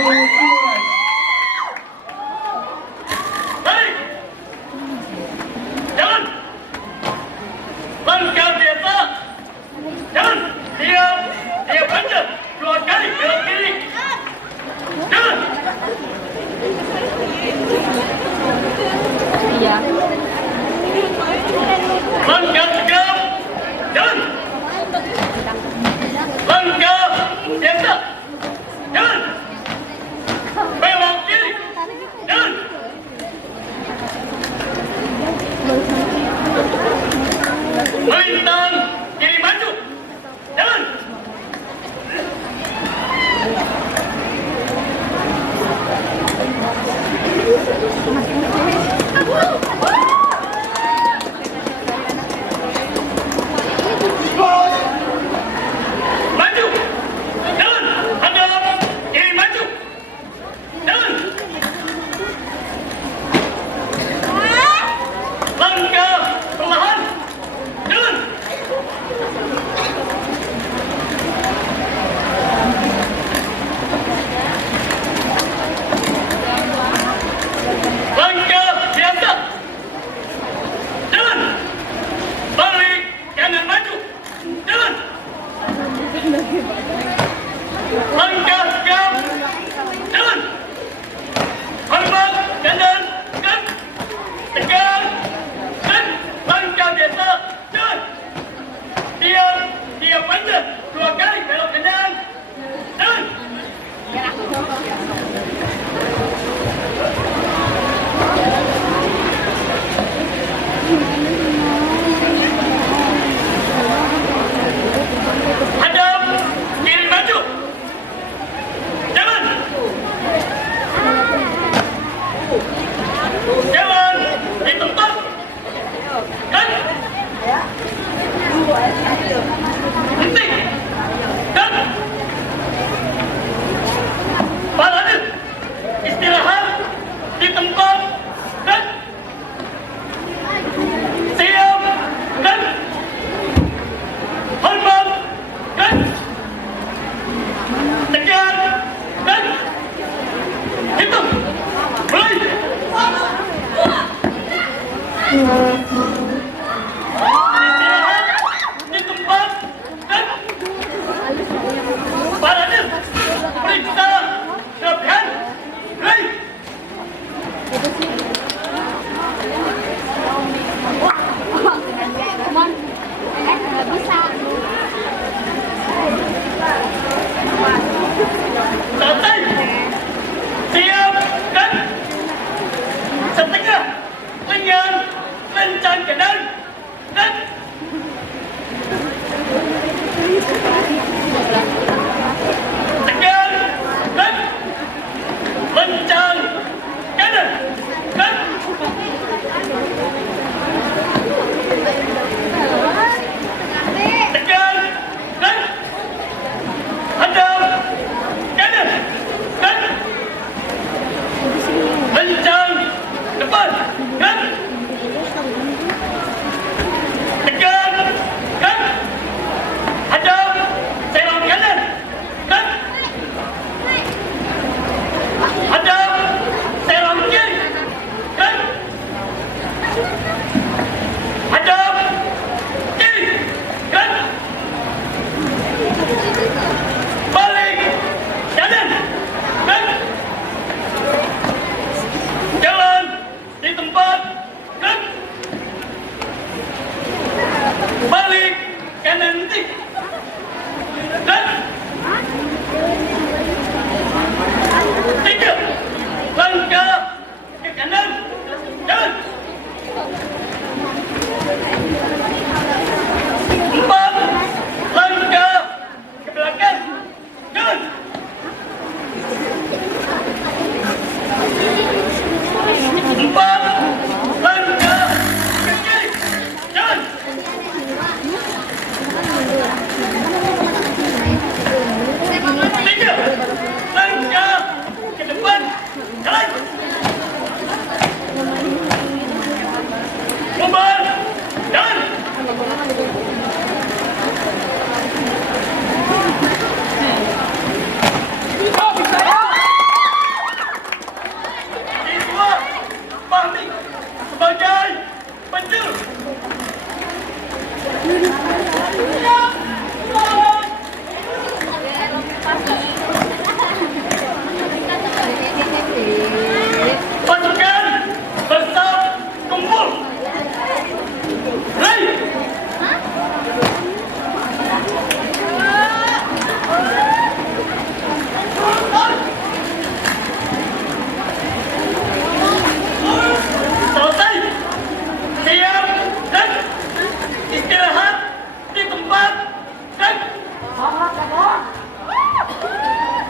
Hei! Jalan! Langkah biasa! Jalan! Diam! Diam aja! 2 kali belok kiri! Jalan! Iya. Langkah tegap! Jalan! Langkah biasa! Jalan! Belok kiri! Jalan! Melintang kiri maju! Jalan! Maju! Jalan! Hadap! Kiri maju! Jalan! Langkah perlahan! Jalan! Langkah biasa! Jalan! Balik! Kanan maju! Jalan! Langkah tegap! Jalan! Hormat! Kanan! Kan! Tegar! Kan! Langkah biasa! Jalan! Diam! Diam aja! 2 kali belok kanan! Jalan! Hadap! Kiri maju!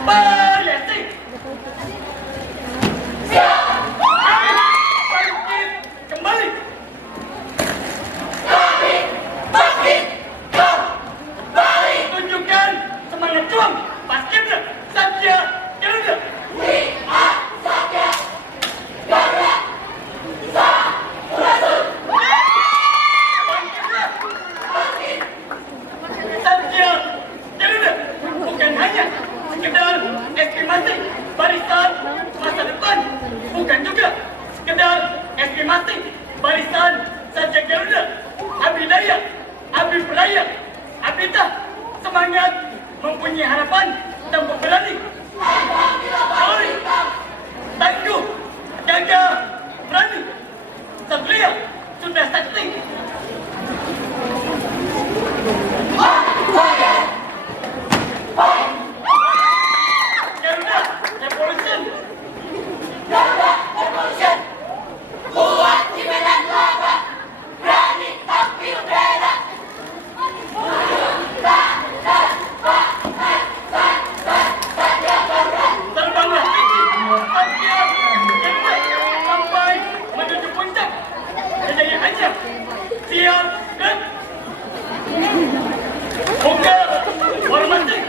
Berlesi. Siap. Kami bangkit kembali. Kami bangkit kembali. Tunjukkan semangat juang Paskibra Satya Garuda. We are Satya Garuda. Sampurasun. Bangkitlah. Bangkit. Satya Garuda bukan hanya sekedar estimasi barisan masa depan, bukan juga sekedar estimasi barisan Satya Garuda. Abdi daya, abdi peraya, abdi tak semangat, mempunyai harapan dan berani. Sorry, tangguh, gagah, berani. Satria sudah sakti. Garuda Revolution. Garuda Revolution. Kuat di medan laga, berani tampil bela. Terbanglah tinggi, Satya Garuda sampai menuju puncak. Kejayaan aja. Siap dan buka hormati.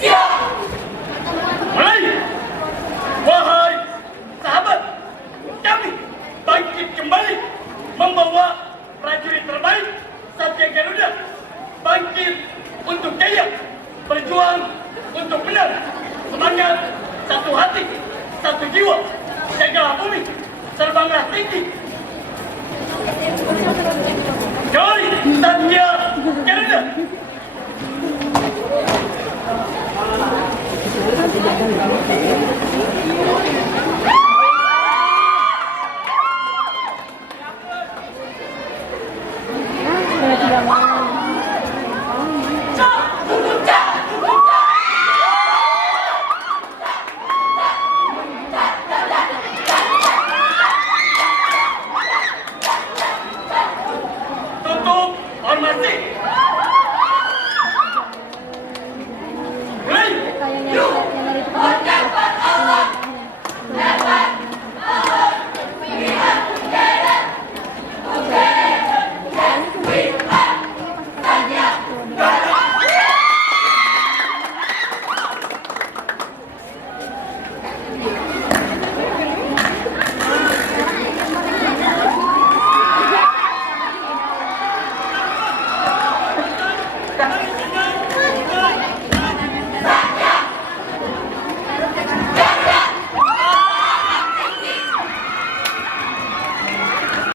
Siap. Mulai. Wahai sahabat, kami bangkit kembali membawa prajurit terbaik Satya Garuda. Bangkit untuk jaya, berjuang untuk benar. Semangat, satu hati, satu jiwa. Jagalah bumi, terbanglah tinggi. Jari Satya Garuda.